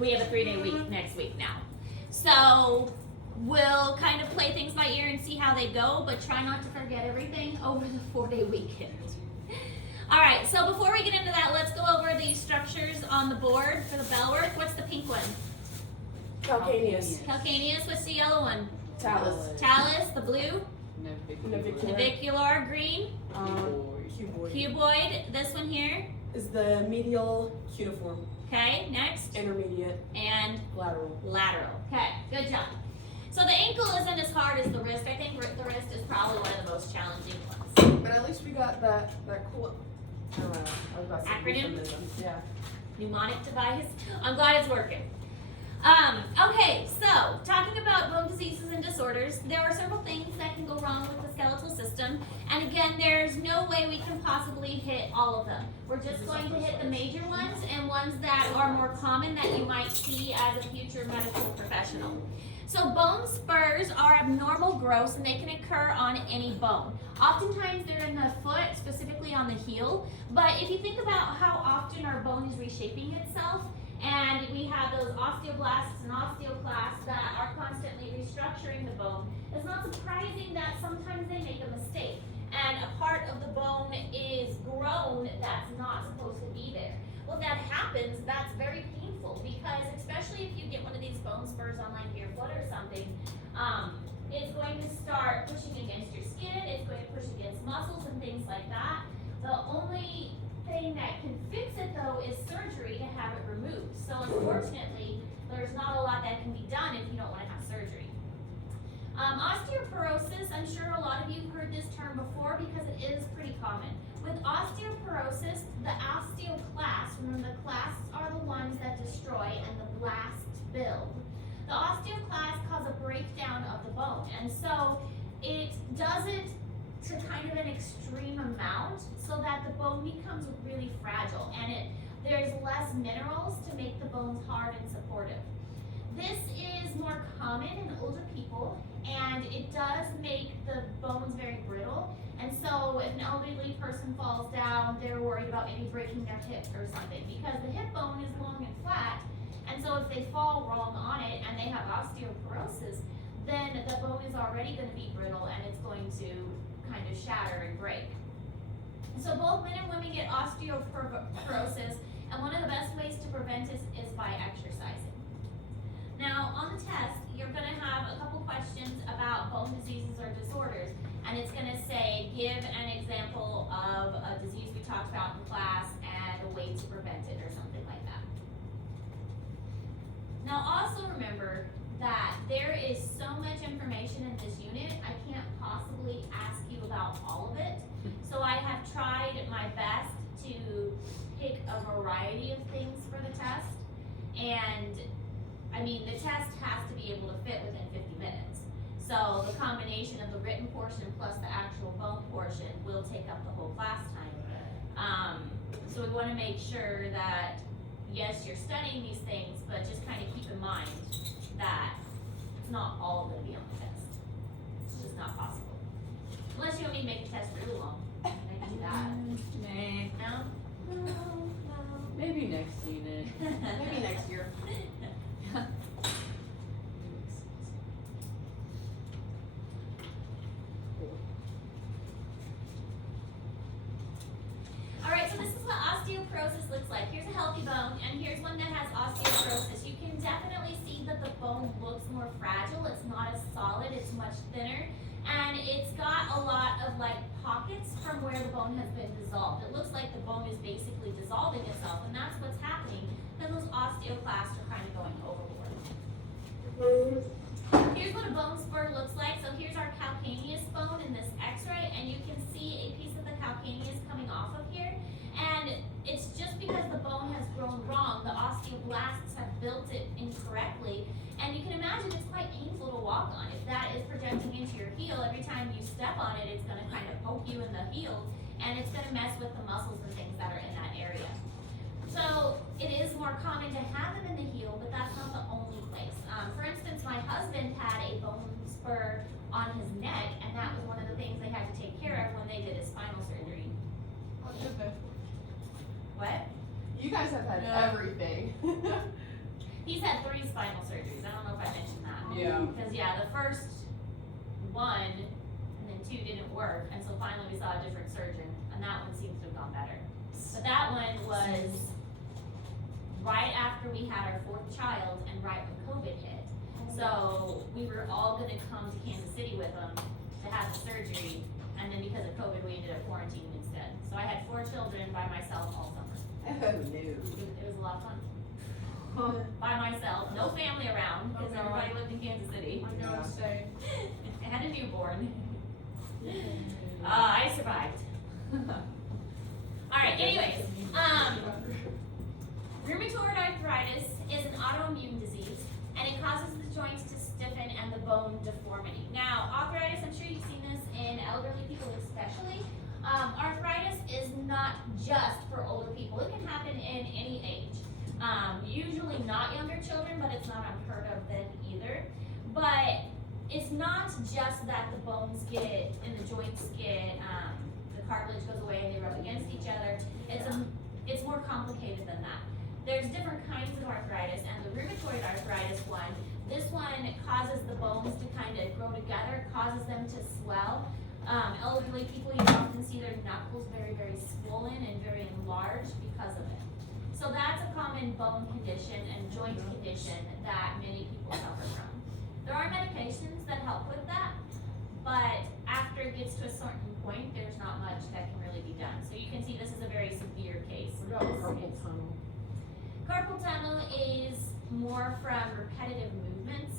we have a 3-day week next week now. So we'll kind of play things by ear and see how they go, but try not to forget everything over the 4-day weekend. All right, so before we get into that, let's go over the structures on the board for the bell work. What's the pink one? Calcaneus. Calcaneus. What's the yellow one? Talus. Talus. The blue? Navicular. Navicular. Green? Cuboid. Cuboid. This one here? Is the medial cuneiform. Okay, next. Intermediate. And Lateral. lateral. Okay, good job. So the ankle isn't as hard as the wrist. I think the wrist is probably one of the most challenging ones. But at least we got that cool. I don't know. I was about to say Acronym? euphemism. Yeah. Mnemonic device. I'm glad it's working. Okay, so talking about bone diseases and disorders, there are several things that can go wrong with the skeletal system. And again, there's no way we can possibly hit all of them. We're just going to hit the major ones and ones that are more common that you might see as a future medical professional. So bone spurs are abnormal growths and they can occur on any bone. Oftentimes they're in the foot, specifically on the heel. But if you think about how often our bone is reshaping itself, and we have those osteoblasts and osteoclasts that are constantly restructuring the bone, it's not surprising that sometimes they make a mistake. And a part of the bone is grown that's not supposed to be there. When that happens, that's very painful because especially if you get one of these bone spurs on like your foot or something, it's going to start pushing against your skin, it's going to push against muscles and things like that. The only thing that can fix it though is surgery to have it removed. So unfortunately, there's not a lot that can be done if you don't want to have surgery. Osteoporosis, I'm sure a lot of you have heard this term before because it is pretty common. With osteoporosis, the osteoclasts, remember the clasts are the ones that destroy and the blasts build. The osteoclasts cause a breakdown of the bone, and so it does it to kind of an extreme amount so that the bone becomes really fragile and there's less minerals to make the bones hard and supportive. This is more common in older people and it does make the bones very brittle, and so if an elderly person falls down, they're worried about maybe breaking their hip or something because the hip bone is long and flat, and so if they fall wrong on it and they have osteoporosis, then the bone is already going to be brittle and it's going to kind of shatter and break. So both men and women get osteoporosis, and one of the best ways to prevent it is by exercising. Now on the test, you're going to have a couple questions about bone diseases or disorders, and it's going to say, give an example of a disease we talked about in class and a way to prevent it or something like that. Now also remember that there is so much information in this unit, I can't possibly ask you about all of it. So I have tried my best to pick a variety of things for the test. And I mean, the test has to be able to fit within 50 minutes. So the combination of the written portion plus the actual bone portion will take up the whole class time. So we want to make sure that, yes, you're studying these things, but just kind of keep in mind that it's not all going to be on the test. It's just not possible. Unless you want me to make the test really long. I can do that. Nah. No? No. Maybe next unit. Maybe next year. Alright, so this is what osteoporosis looks like. Here's a healthy bone, and here's one that has osteoporosis. You can definitely see that the bone looks more fragile. It's not as solid, it's much thinner. And it's got a lot of like pockets from where the bone has been dissolved. It looks like the bone is basically dissolving itself, and that's what's happening because those osteoclasts are kind of going overboard. Here's what a bone spur looks like. So here's our calcaneus bone in this x-ray, and you can see a piece of the calcaneus coming off of here. And it's just because the bone has grown wrong, the osteoblasts have built it incorrectly. And you can imagine it's quite painful to walk on. If that is projecting into your heel, every time you step on it, it's going to kind of poke you in the heel, and it's going to mess with the muscles and things that are in that area. So it is more common to have them in the heel, but that's not the only place. For instance, my husband had a bone spur on his neck, and that was one of the things they had to take care of when they did his spinal surgery. Oh, goodness. What? You guys have had Yeah. everything. He's Yeah. Because the first one and then 2 didn't work, and so finally we saw a different surgeon, and that one seems to have gone better. But that one was right after we had our 4th child and right when COVID hit. So we were all gonna come to Kansas City with them to have the surgery, and then because of COVID, we ended up quarantining instead. So I had 4 children by myself all summer. Oh, no. It was a lot of fun. By myself, no family around, because everybody lived in Kansas City. I'm gonna say. I had a newborn. I survived. Alright, anyways, rheumatoid arthritis is an autoimmune disease, and it causes the joints to stiffen and the bone deformity. Now, arthritis, I'm sure you've seen this in elderly people especially. Arthritis is not just for older people. It can happen in any age. Usually not younger children, but it's not unheard of then either. But it's not just that the bones get, and the joints get, the cartilage goes away and they rub against each other. It's more complicated than that. There's different kinds of arthritis, and the rheumatoid arthritis one, this one causes the bones to kind of grow together, causes them to swell. Elderly people, you often see their knuckles very, very swollen and very enlarged because of it. So that's a common bone condition and joint condition that many people suffer from. There are medications that help with that, but after it gets to a certain point, there's not much that can really be done. So you can see this is a very severe case. What about carpal tunnel? Carpal tunnel is more from repetitive movements,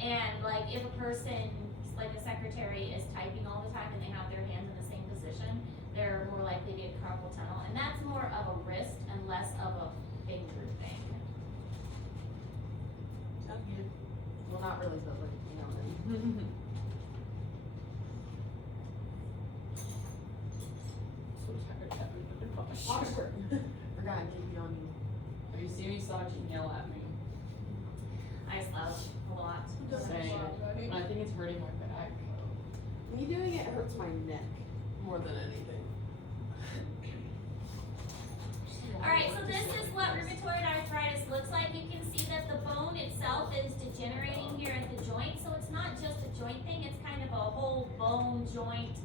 and like if a person, like a secretary, is typing all the time and they have their hands in the same position, they're more likely to get carpal tunnel, and that's more of a wrist and less of a finger thing. Sounds good. Well, not really, but like, you know. Awkward. Forgot to keep yawning. If you see me slouch, you yell at me. I slouch a lot. Same. I think it's hurting my back. Me doing it hurts my neck more than anything. Alright, so this is what rheumatoid arthritis looks like. You can see that the bone itself is degenerating here at the joint, so it's not just a joint thing, it's kind of a whole bone, joint,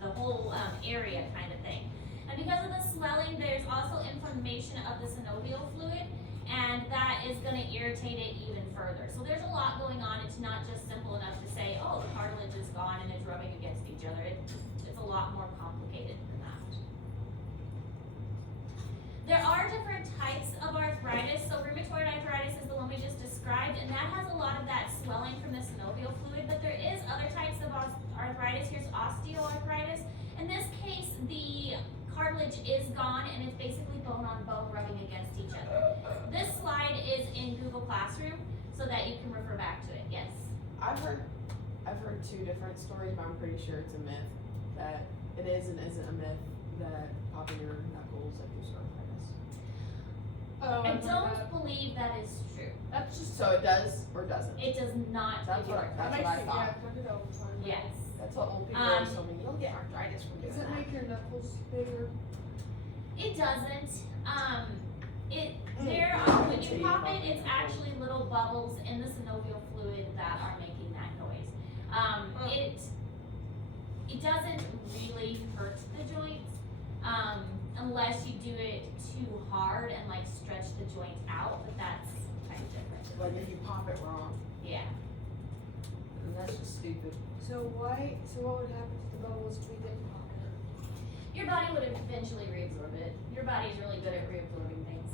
the whole area kind of thing. And because of the swelling, there's also inflammation of the synovial fluid, and that is going to irritate it even further. So there's a lot going on. It's not just simple enough to say, oh, the cartilage is gone and it's rubbing against each other. It's a lot more complicated than that. There are different types of arthritis. So rheumatoid arthritis is the one we just described, and that has a lot of that swelling from the synovial fluid, but there is other types of arthritis. Here's osteoarthritis. In this case, the cartilage is gone and it's basically bone on bone rubbing against each other. This slide is in Google Classroom so that you can refer back to it. Yes? I've heard 2 different stories, but I'm pretty sure it's a myth that it is and isn't a myth that popping your knuckles like gives you arthritis. Oh, I don't believe that is true. That's just. So it does or doesn't? It does not That's give you what I arthritis. thought. Yeah, I do that all the time. Yes. That's what old people always tell me. You don't get arthritis from doing Does it that. make your knuckles bigger? It doesn't. There Mm. are, when you pop it, it's actually little bubbles in the synovial fluid that are making that noise. It doesn't really hurt the joints, unless you do it too hard and like stretch the joint out, but that's kind of different. Like if you pop it wrong. Yeah. And that's just stupid. So what would happen to the bubbles if we didn't pop it? Your body would eventually reabsorb it. Your body's really good at reabsorbing things.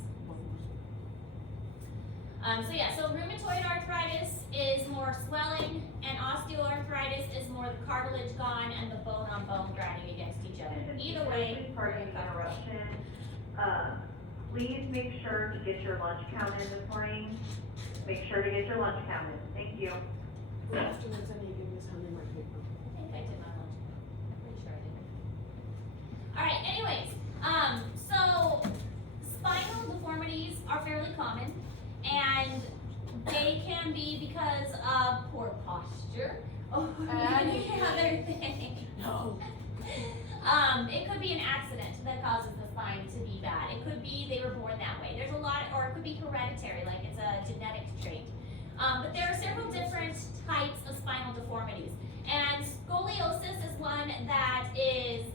So rheumatoid arthritis is more swelling, and osteoarthritis is more the cartilage gone and the bone on bone grinding against each other. Either way, Pardon the interruption. Please make sure to get your lunch count in this morning. Make sure to get your lunch count in. Thank you. Afterwards, I need to give this honey my paper. I think I did my lunch. I'm pretty sure I did. Alright, anyways, so spinal deformities are fairly common, and they can be because of poor posture or any other thing. No. It could be an accident that causes the spine to be bad. It could be they were born that way. There's a lot, or it could be hereditary, like it's a genetic trait. But there are several different types of spinal deformities. And scoliosis is one that is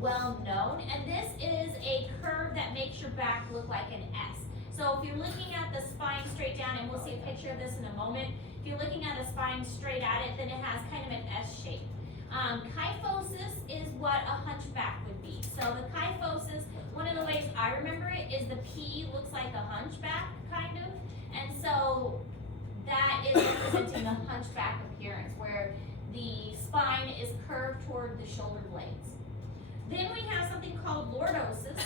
well known, and this is a curve that makes your back look like an S. So if you're looking at the spine straight down, and we'll see a picture of this in a moment, if you're looking at the spine straight at it, then it has kind of an S shape. Kyphosis is what a hunchback would be. So the kyphosis, one of the ways I remember it is the P looks like a hunchback, kind of. And so that is representing the hunchback appearance, where the spine is curved toward the shoulder blades. Then we have something called lordosis.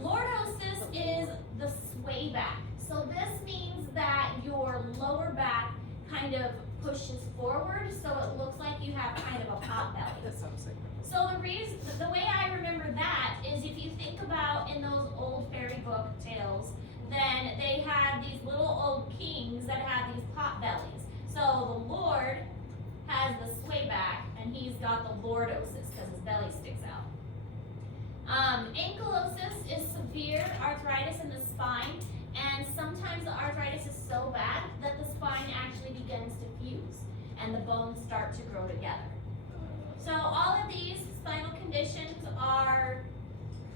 Lordosis is the sway back. So this means that your lower back kind of pushes forward, so it looks like you have kind of a pot belly. That sounds like. So the way I remember that is if you think about in those old fairy book tales, then they had these little old kings that had these pot bellies. So the Lord has the sway back, and he's got the lordosis because his belly sticks out. Ankylosis is severe arthritis in the spine, and sometimes the arthritis is so bad that the spine actually begins to fuse and the bones start to grow together. So all of these spinal conditions are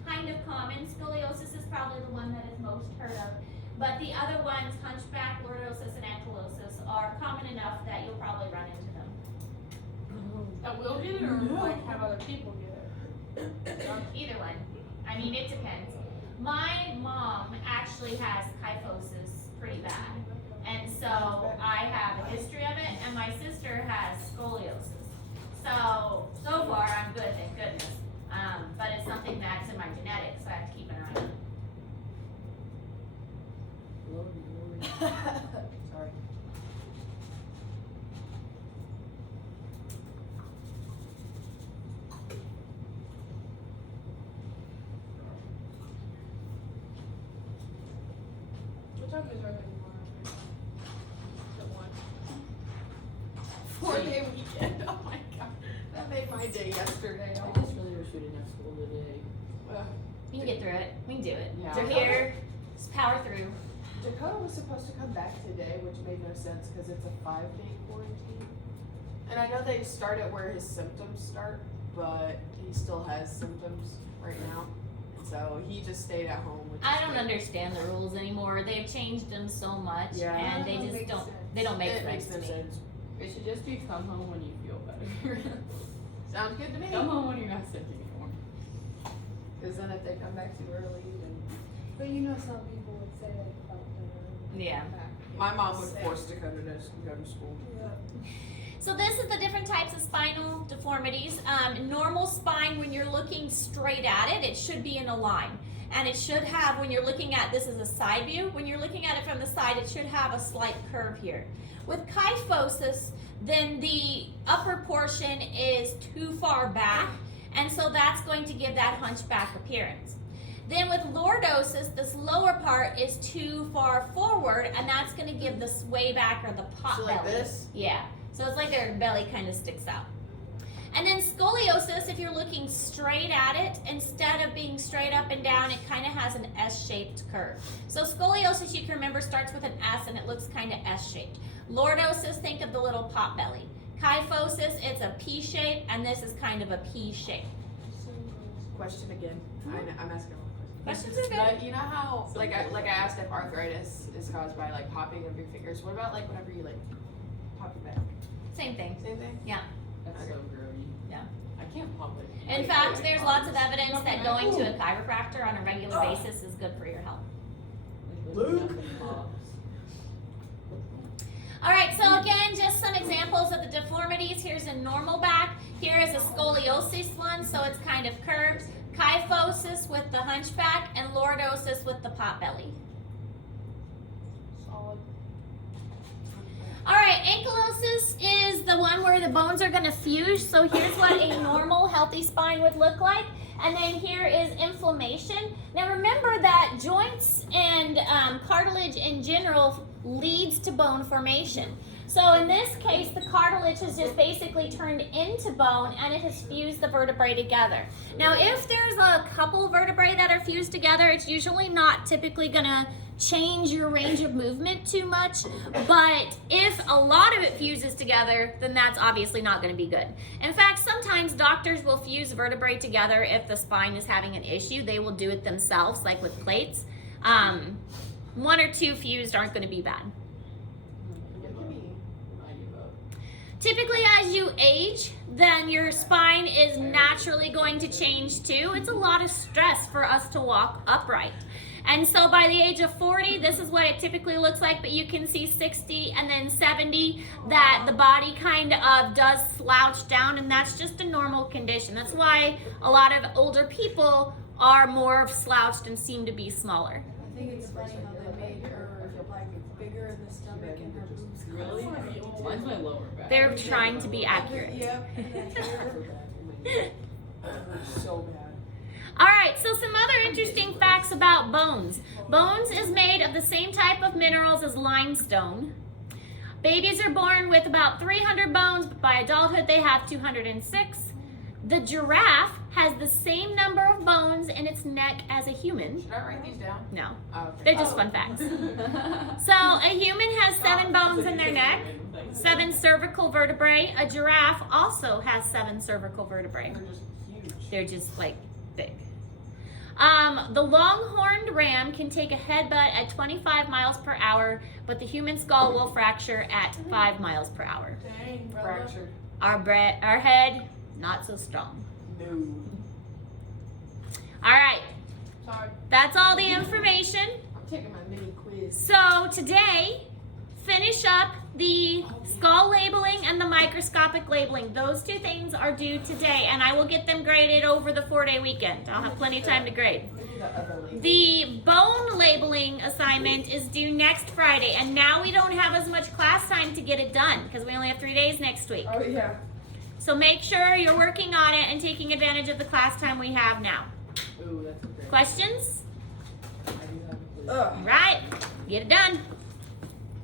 kind of common. Scoliosis is probably the one that is most heard of, but the other ones, hunchback, lordosis, and ankylosis, are common enough that you'll probably run into them. That will get it, or like have other people get it? Either one. I mean, it depends. My mom actually has kyphosis pretty bad, and so I have a history of it, and my sister has scoliosis. So far I'm good, thank goodness. But it's something that's in my genetics, so I have to keep an eye on. Sorry. What time is early tomorrow? The one. 4-day weekend. Oh my god. That made my day yesterday. I just really wish we didn't have school today. You can get through it. We can do it. Yeah. We're here. Just power through. Dakota was supposed to come back today, which made no sense because it's a 5-day quarantine. And I know they start at where his symptoms start, but he still has symptoms right now. And so he just stayed at home. Which I is don't good. understand the rules anymore. They've changed them so much, Yeah. and they just Makes don't. sense. They don't make It sense makes to no me. sense. It should just be come home when you feel better. Sounds good to me. Come home when you're not sick anymore. Because then if they come back too early, then But you know, some people would say that about the Yeah. back. my mom would force Dakota to go to school. Yeah. So this is the different types of spinal deformities. Normal spine, when you're looking straight at it, it should be in a line. And it should have, when you're looking at, this is a side view, when you're looking at it from the side, it should have a slight curve here. With kyphosis, then the upper portion is too far back, and so that's going to give that hunchback appearance. Then with lordosis, this lower part is too far forward, and that's going to give the sway back or the pot So belly. like this? Yeah, so it's like their belly kind of sticks out. And then scoliosis, if you're looking straight at it, instead of being straight up and down, it kind of has an S-shaped curve. So scoliosis, you can remember, starts with an S and it looks kind of S-shaped. Lordosis, think of the little pot belly. Kyphosis, it's a P shape, and this is kind of a P shape. Question again. I'm asking all the questions. Questions are good. But you know how, like I asked if arthritis is caused by like popping of your fingers. What about like whenever you like pop your back? Same thing. Same thing. That's so grody. Yeah. I can't pump it. In Wait, fact, wait, there's wait. lots of evidence that going to a chiropractor on a regular basis is good for your health. Like, Luke. nothing pops. All right, so again, just some examples of the deformities. Here's a normal back. Here is a scoliosis one, so it's kind of curved. Kyphosis with the hunchback, and lordosis with the pot belly. Solid. All right, ankylosis is the one where the bones are going to fuse. So here's what a normal, healthy spine would look like. And then here is inflammation. Now remember that joints and cartilage in general leads to bone formation. So in this case, the cartilage has just basically turned into bone and it has fused the vertebrae together. Now if there's a couple vertebrae that are fused together, it's usually not typically gonna change your range of movement too much, but if a lot of it fuses together, then that's obviously not going to be good. In fact, sometimes doctors will fuse vertebrae together if the spine is having an issue. They will do it themselves, like with plates. 1 or 2 fused aren't going to be bad. Typically, as you age, then your spine is naturally going to change too. It's a lot of stress for us to walk upright. And so by the age of 40, this is what it typically looks like, but you can see 60 and then 70 that the body kind of does slouch down, and that's just a normal condition. That's why a lot of older people are more slouched and seem to be smaller. I think it's funny how they made her like bigger in the stomach and her boobs. Really? Mine's my lower back. They're trying to be accurate. Yep. And then here. So bad. All right, so some other interesting facts about bones. Bones is made of the same type of minerals as limestone. Babies are born with about 300 bones, but by adulthood they have 206. The giraffe has the same number of bones in its neck as a human. Should I write these down? No, Oh, okay. they're just fun facts. So a human has 7 bones in their neck, 7 cervical vertebrae. A giraffe also has 7 cervical vertebrae. They're just huge. They're just like big. The longhorned ram can take a headbutt at 25 miles per hour, but the human skull will fracture at 5 miles per hour. Dang, brother. Fractured. Our head, not so strong. No. All right, Sorry. that's all the information. I'm taking my mini quiz. So today, finish up the skull labeling and the microscopic labeling. Those 2 things are due today, and I will get them graded over the 4-day weekend. I'll have plenty of time to grade. The other lady. The bone labeling assignment is due next Friday, and now we don't have as much class time to get it done because we only have 3 days next week. Oh yeah. So make sure you're working on it and taking advantage of the class time we have now. Ooh, that's a great. Questions? I do have a quiz. All right, get it done.